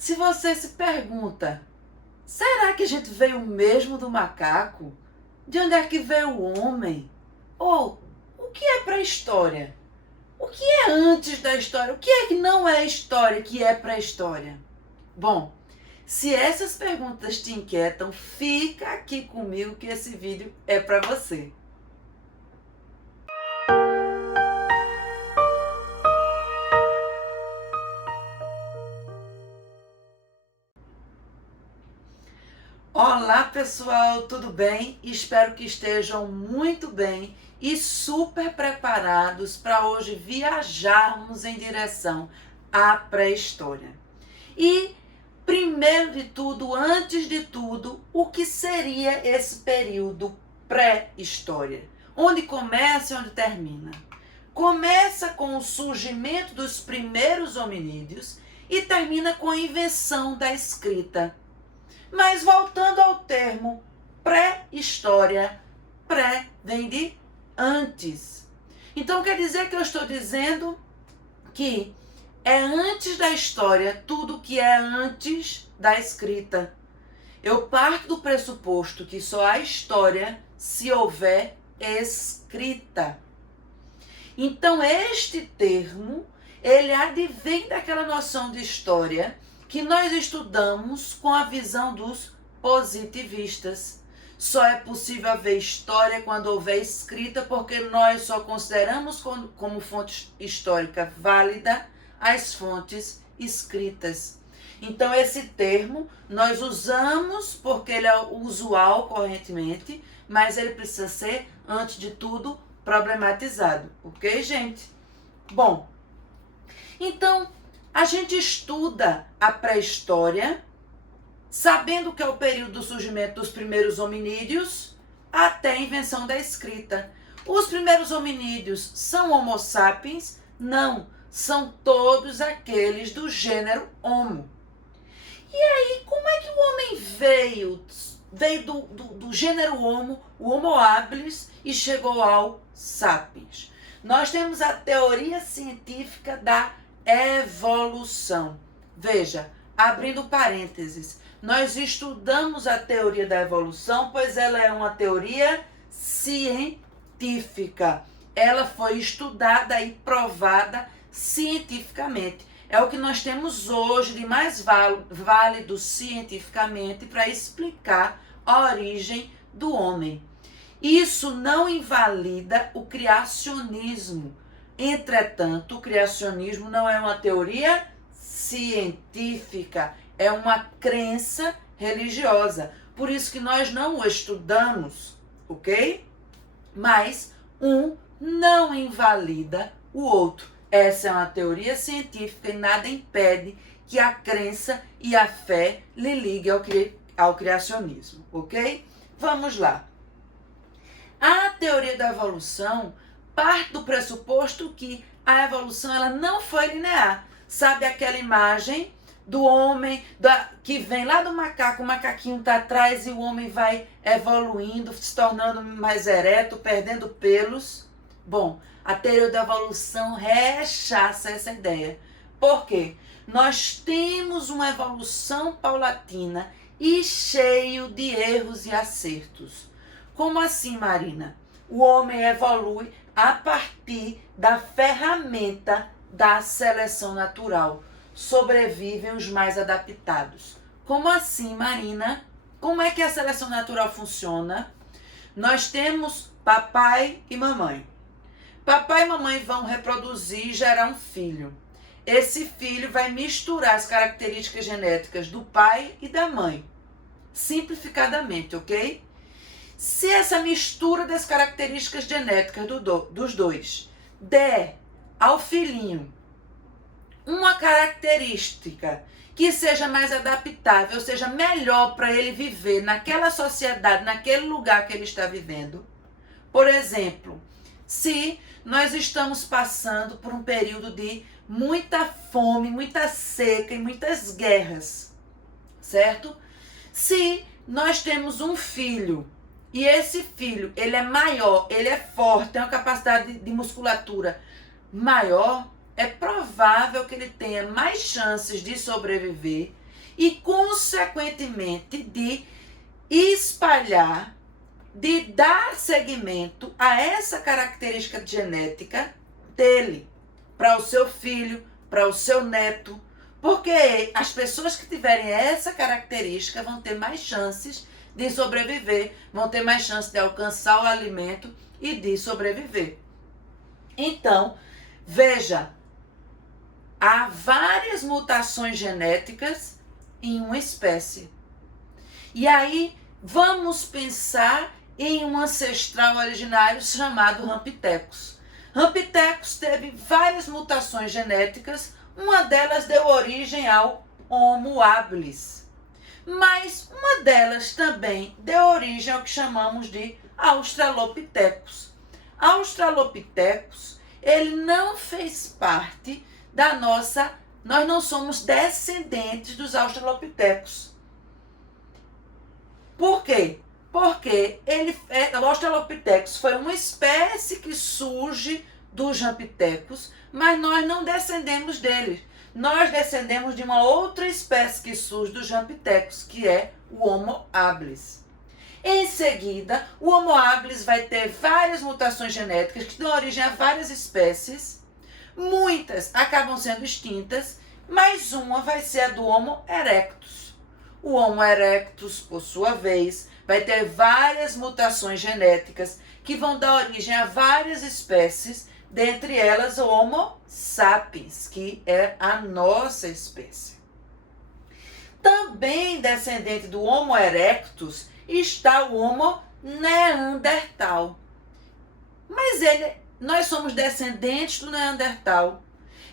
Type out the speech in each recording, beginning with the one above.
Se você se pergunta, será que a gente veio mesmo do macaco? De onde é que veio o homem? Ou, o que é pré-história? O que é antes da história? O que é que não é história, que é pré-história? Bom, se essas perguntas te inquietam, fica aqui comigo que esse vídeo é para você. Olá pessoal, tudo bem? Espero que estejam muito bem e super preparados para hoje viajarmos em direção à pré-história. E, primeiro de tudo, antes de tudo, o que seria esse período pré-história? Onde começa e onde termina? Começa com o surgimento dos primeiros hominídeos e termina com a invenção da escrita. Mas voltando ao termo pré-história, pré vem de antes. Então quer dizer que eu estou dizendo que é antes da história tudo que é antes da escrita. Eu parto do pressuposto que só há história se houver escrita. Então este termo, ele advém daquela noção de história que nós estudamos com a visão dos positivistas. Só é possível haver história quando houver escrita, porque nós só consideramos como fonte histórica válida as fontes escritas. Então esse termo nós usamos porque ele é usual correntemente, mas ele precisa ser, antes de tudo, problematizado. Ok, gente? Bom, então a gente estuda a pré-história, sabendo que é o período do surgimento dos primeiros hominídeos até a invenção da escrita. Os primeiros hominídeos são Homo sapiens? Não, são todos aqueles do gênero Homo. E aí, como é que o homem veio? Veio do gênero Homo, o Homo habilis, e chegou ao sapiens. Nós temos a teoria científica da evolução. Veja, abrindo parênteses, nós estudamos a teoria da evolução, pois ela é uma teoria científica. Ela foi estudada e provada cientificamente. É o que nós temos hoje de mais válido cientificamente para explicar a origem do homem. Isso não invalida o criacionismo. Entretanto, o criacionismo não é uma teoria científica, é uma crença religiosa. Por isso que nós não o estudamos, ok? Mas um não invalida o outro. Essa é uma teoria científica e nada impede que a crença e a fé lhe liguem ao criacionismo, ok? Vamos lá. A teoria da evolução parte do pressuposto que a evolução ela não foi linear. Sabe aquela imagem do homem que vem lá do macaco, o macaquinho está atrás e o homem vai evoluindo, se tornando mais ereto, perdendo pelos? Bom, a teoria da evolução rechaça essa ideia. Por quê? Nós temos uma evolução paulatina e cheio de erros e acertos. Como assim, Marina? O homem evolui a partir da ferramenta da seleção natural. Sobrevivem os mais adaptados. Como assim, Marina? Como é que a seleção natural funciona? Nós temos papai e mamãe. Papai e mamãe vão reproduzir e gerar um filho. Esse filho vai misturar as características genéticas do pai e da mãe. Simplificadamente, ok? Se essa mistura das características genéticas dos dois der ao filhinho uma característica que seja mais adaptável, ou seja, melhor para ele viver naquela sociedade, naquele lugar que ele está vivendo. Por exemplo, se nós estamos passando por um período de muita fome, muita seca e muitas guerras, certo? Se nós temos um filho e esse filho, ele é maior, ele é forte, tem uma capacidade de musculatura maior, é provável que ele tenha mais chances de sobreviver e, consequentemente, de espalhar, de dar seguimento a essa característica genética dele, para o seu filho, para o seu neto, porque as pessoas que tiverem essa característica vão ter mais chances de sobreviver, vão ter mais chances de alcançar o alimento e de sobreviver. Então, veja, há várias mutações genéticas em uma espécie. E aí, vamos pensar em um ancestral originário chamado Rampithecus. Rampithecus teve várias mutações genéticas, uma delas deu origem ao Homo habilis. Mas uma delas também deu origem ao que chamamos de Australopithecus. Australopithecus, ele não fez parte da nossa... Nós não somos descendentes dos Australopithecus. Por quê? Porque o Australopithecus foi uma espécie que surge dos Rampithecus, mas nós não descendemos deles. Nós descendemos de uma outra espécie que surge dos Rampithecus, que é o Homo habilis. Em seguida, o Homo habilis vai ter várias mutações genéticas que dão origem a várias espécies. Muitas acabam sendo extintas, mas uma vai ser a do Homo erectus. O Homo erectus, por sua vez, vai ter várias mutações genéticas que vão dar origem a várias espécies, dentre elas o Homo sapiens, que é a nossa espécie. Também descendente do Homo erectus está o Homo neandertal. Mas nós somos descendentes do Neandertal.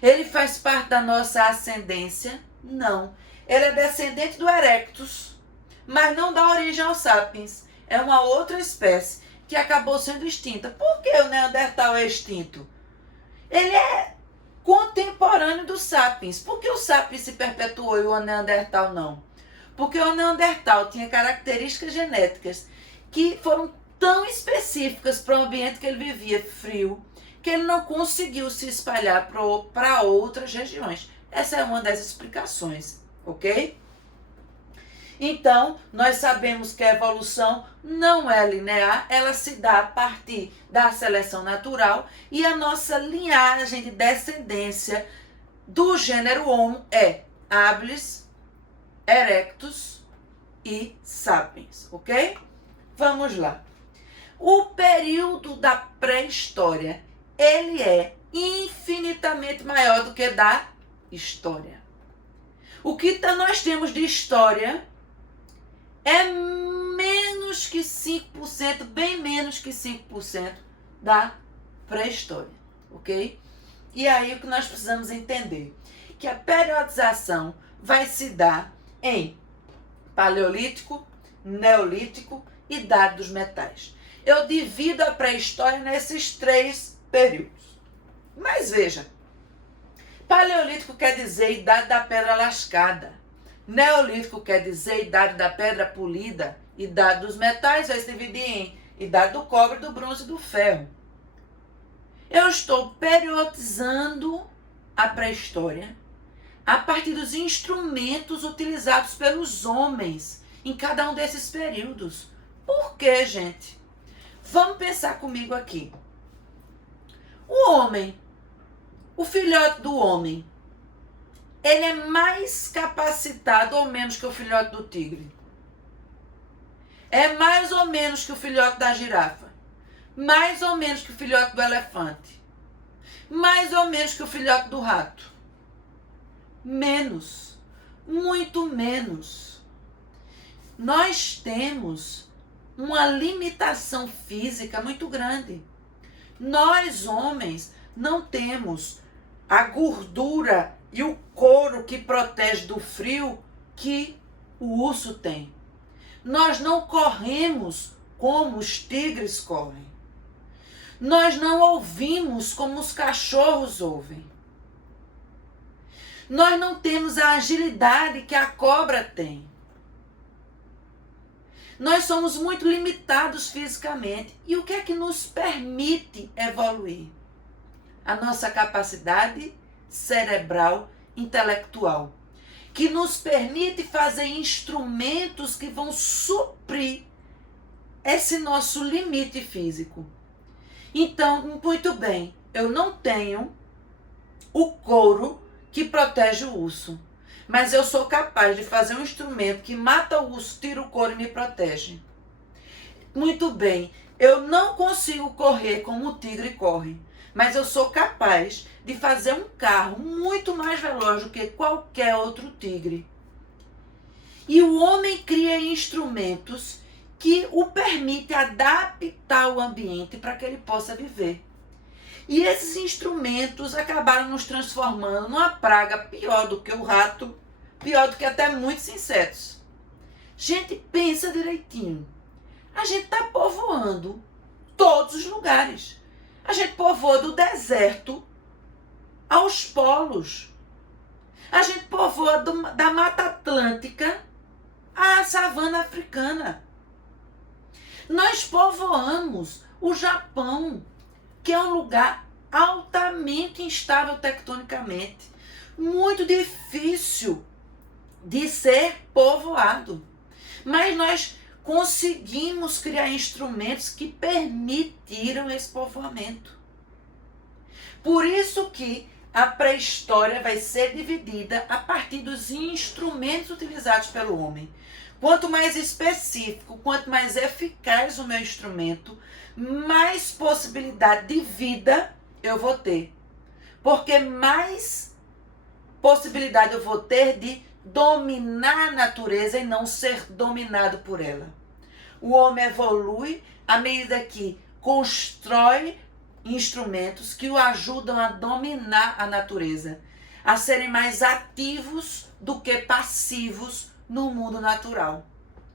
Ele faz parte da nossa ascendência? Não. Ele é descendente do Erectus, mas não dá origem ao Sapiens. É uma outra espécie que acabou sendo extinta. Por que o Neandertal é extinto? Ele é contemporâneo do Sapiens. Por que o Sapiens se perpetuou e o Neandertal não? Porque o Neandertal tinha características genéticas que foram tão específicas para o ambiente que ele vivia, frio, que ele não conseguiu se espalhar para outras regiões. Essa é uma das explicações, ok? Então, nós sabemos que a evolução não é linear, ela se dá a partir da seleção natural e a nossa linhagem de descendência do gênero Homo é habilis, erectus e sapiens, ok? Vamos lá. O período da pré-história, ele é infinitamente maior do que da história. O que nós temos de história é menos que 5%, bem menos que 5% da pré-história, ok? E aí o que nós precisamos entender? Que a periodização vai se dar em Paleolítico, Neolítico e Idade dos Metais. Eu divido a pré-história nesses 3 períodos. Mas veja, Paleolítico quer dizer Idade da Pedra Lascada. Neolítico quer dizer Idade da Pedra Polida. Idade dos Metais vai se dividir em Idade do Cobre, do Bronze e do Ferro. Eu estou periodizando a pré-história a partir dos instrumentos utilizados pelos homens em cada um desses períodos. Por quê, gente? Vamos pensar comigo aqui. O homem, o filhote do homem, ele é mais capacitado ou menos que o filhote do tigre? É mais ou menos que o filhote da girafa? Mais ou menos que o filhote do elefante? Mais ou menos que o filhote do rato? Menos. Muito menos. Nós temos uma limitação física muito grande. Nós, homens, não temos a gordura e o couro que protege do frio que o urso tem. Nós não corremos como os tigres correm. Nós não ouvimos como os cachorros ouvem. Nós não temos a agilidade que a cobra tem. Nós somos muito limitados fisicamente. E o que é que nos permite evoluir? A nossa capacidade cerebral, intelectual, que nos permite fazer instrumentos que vão suprir esse nosso limite físico. Então, muito bem, eu não tenho o couro que protege o urso, mas eu sou capaz de fazer um instrumento que mata o urso, tira o couro e me protege. Muito bem, eu não consigo correr como o tigre corre, mas eu sou capaz de fazer um carro muito mais veloz do que qualquer outro tigre. E o homem cria instrumentos que o permitem adaptar o ambiente para que ele possa viver. E esses instrumentos acabaram nos transformando numa praga pior do que o rato, pior do que até muitos insetos. Gente, pensa direitinho. A gente está povoando todos os lugares. A gente povoa do deserto aos polos. A gente povoa da Mata Atlântica à savana africana. Nós povoamos o Japão, que é um lugar altamente instável tectonicamente, muito difícil de ser povoado. Mas nós conseguimos criar instrumentos que permitiram esse povoamento. Por isso que a pré-história vai ser dividida a partir dos instrumentos utilizados pelo homem. Quanto mais específico, quanto mais eficaz o meu instrumento, mais possibilidade de vida eu vou ter. Porque mais possibilidade eu vou ter de dominar a natureza e não ser dominado por ela. O homem evolui à medida que constrói instrumentos que o ajudam a dominar a natureza, a serem mais ativos do que passivos no mundo natural,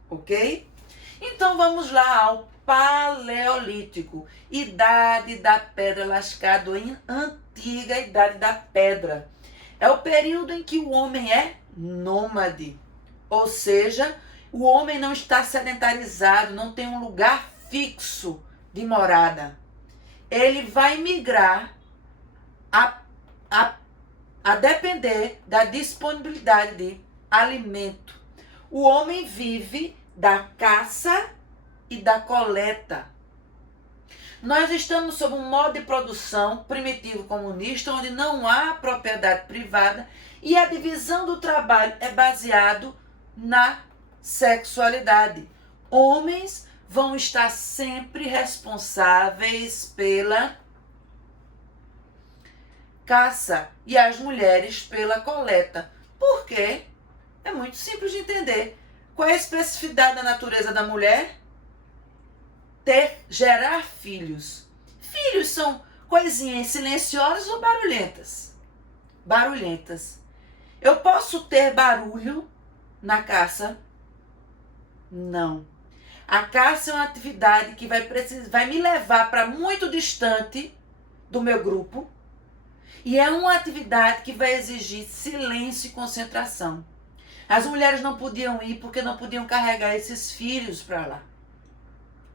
ok? Então vamos lá ao Paleolítico, Idade da Pedra Lascada, Antiga Idade da Pedra. É o período em que o homem é nômade, ou seja, o homem não está sedentarizado, não tem um lugar fixo de morada. Ele vai migrar a depender da disponibilidade de alimento. O homem vive da caça e da coleta. Nós estamos sob um modo de produção primitivo comunista, onde não há propriedade privada e a divisão do trabalho é baseado na sexualidade. Homens vão estar sempre responsáveis pela caça e as mulheres pela coleta. Por quê? É muito simples de entender. Qual é a especificidade da natureza da mulher? Gerar filhos. Filhos são coisinhas silenciosas ou barulhentas? Barulhentas. Eu posso ter barulho na caça? Não. A caça é uma atividade que vai me levar para muito distante do meu grupo e é uma atividade que vai exigir silêncio e concentração. As mulheres não podiam ir porque não podiam carregar esses filhos para lá.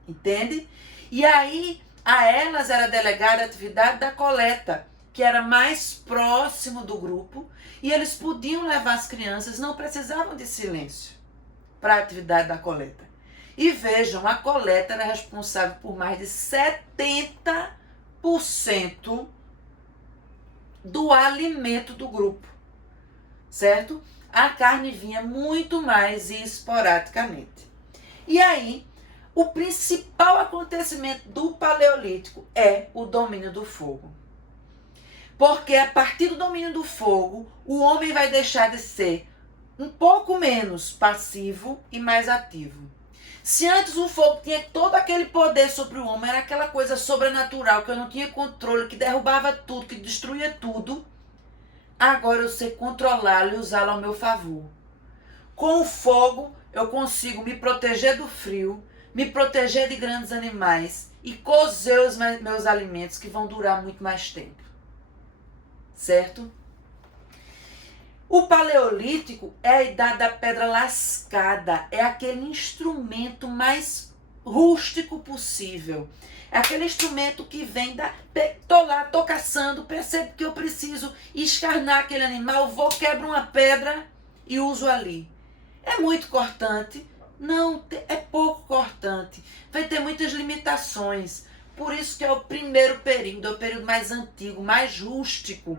Entende? E aí, a elas era delegada a atividade da coleta, que era mais próximo do grupo, e eles podiam levar as crianças, não precisavam de silêncio para a atividade da coleta. E vejam, a coleta era responsável por mais de 70% do alimento do grupo, certo? A carne vinha muito mais esporadicamente. E aí, o principal acontecimento do Paleolítico é o domínio do fogo. Porque a partir do domínio do fogo, o homem vai deixar de ser um pouco menos passivo e mais ativo. Se antes o fogo tinha todo aquele poder sobre o homem, era aquela coisa sobrenatural, que eu não tinha controle, que derrubava tudo, que destruía tudo, agora eu sei controlá-lo e usá-lo ao meu favor. Com o fogo, eu consigo me proteger do frio, me proteger de grandes animais e cozer os meus alimentos que vão durar muito mais tempo. Certo? O Paleolítico é a idade da pedra lascada, é aquele instrumento mais rústico possível. É aquele instrumento que vem da... Tô lá, tô caçando, percebo que eu preciso escarnar aquele animal, vou, quebro uma pedra e uso ali. É muito cortante? Não, é pouco cortante. Vai ter muitas limitações. Por isso que é o primeiro período, é o período mais antigo, mais rústico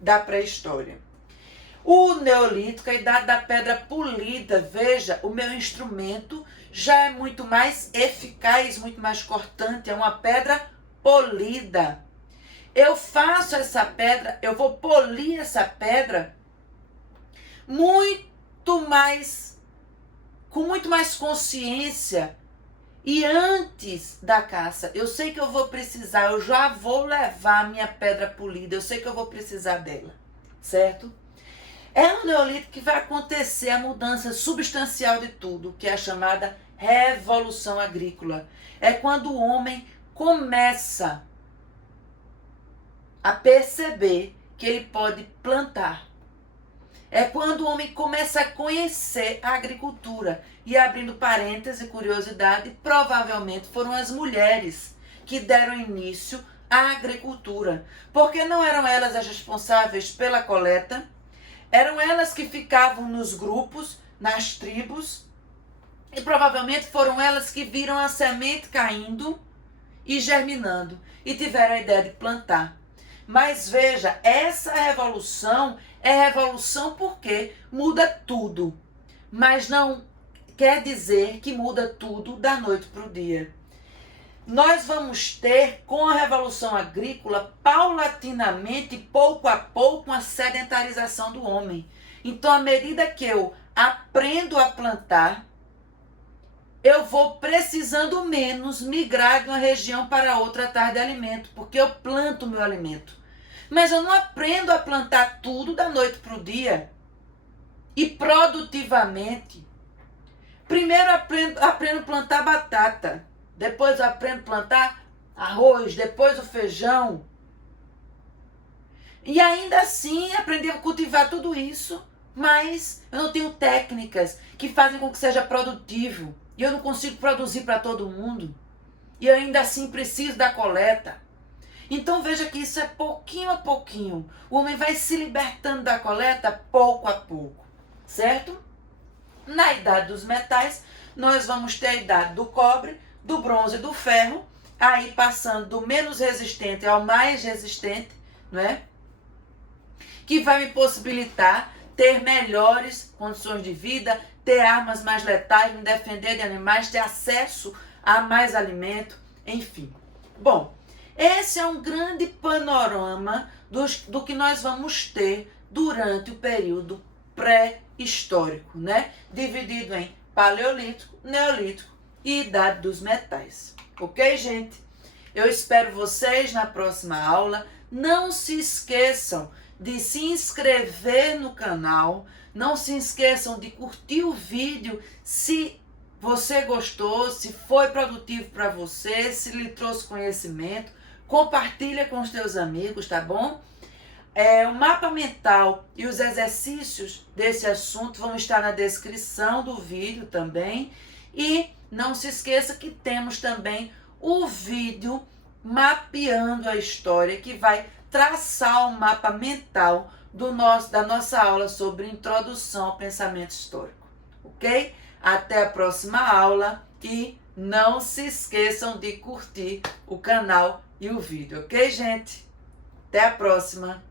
da pré-história. O Neolítico, a idade da pedra polida, veja, o meu instrumento já é muito mais eficaz, muito mais cortante, é uma pedra polida. Eu faço essa pedra, eu vou polir essa pedra muito mais, com muito mais consciência. E antes da caça, eu sei que eu vou precisar, eu já vou levar a minha pedra polida, eu sei que eu vou precisar dela, certo? É no Neolítico que vai acontecer a mudança substancial de tudo, que é a chamada revolução agrícola. É quando o homem começa a perceber que ele pode plantar. É quando o homem começa a conhecer a agricultura. E abrindo parêntese, curiosidade, provavelmente foram as mulheres que deram início à agricultura. Porque não eram elas as responsáveis pela coleta, eram elas que ficavam nos grupos, nas tribos, e provavelmente foram elas que viram a semente caindo e germinando e tiveram a ideia de plantar. Mas veja, essa revolução é revolução porque muda tudo, mas não quer dizer que muda tudo da noite para o dia. Nós vamos ter, com a revolução agrícola, paulatinamente, pouco a pouco, uma sedentarização do homem. Então, à medida que eu aprendo a plantar, eu vou precisando menos migrar de uma região para outra atrás de alimento, porque eu planto o meu alimento. Mas eu não aprendo a plantar tudo da noite para o dia e produtivamente. Primeiro aprendo a plantar batata, depois eu aprendo a plantar arroz, depois o feijão. E ainda assim aprendi a cultivar tudo isso, mas eu não tenho técnicas que fazem com que seja produtivo. E eu não consigo produzir para todo mundo. E eu ainda assim preciso da coleta. Então veja que isso é pouquinho a pouquinho. O homem vai se libertando da coleta pouco a pouco, certo? Na idade dos metais, nós vamos ter a idade do cobre, do bronze e do ferro, aí passando do menos resistente ao mais resistente, né? Que vai me possibilitar ter melhores condições de vida, ter armas mais letais, me defender de animais, ter acesso a mais alimento, enfim. Bom, esse é um grande panorama do que nós vamos ter durante o período pré-histórico, né? Dividido em paleolítico, neolítico e idade dos metais. Ok, gente? Eu espero vocês na próxima aula. Não se esqueçam de se inscrever no canal. Não se esqueçam de curtir o vídeo se você gostou, se foi produtivo para você, se lhe trouxe conhecimento. Compartilha com os teus amigos, tá bom? O mapa mental e os exercícios desse assunto vão estar na descrição do vídeo também. E não se esqueça que temos também o vídeo mapeando a história, que vai traçar o mapa mental da nossa aula sobre introdução ao pensamento histórico. Ok? Até a próxima aula e não se esqueçam de curtir o canal e o vídeo, ok, gente? Até a próxima!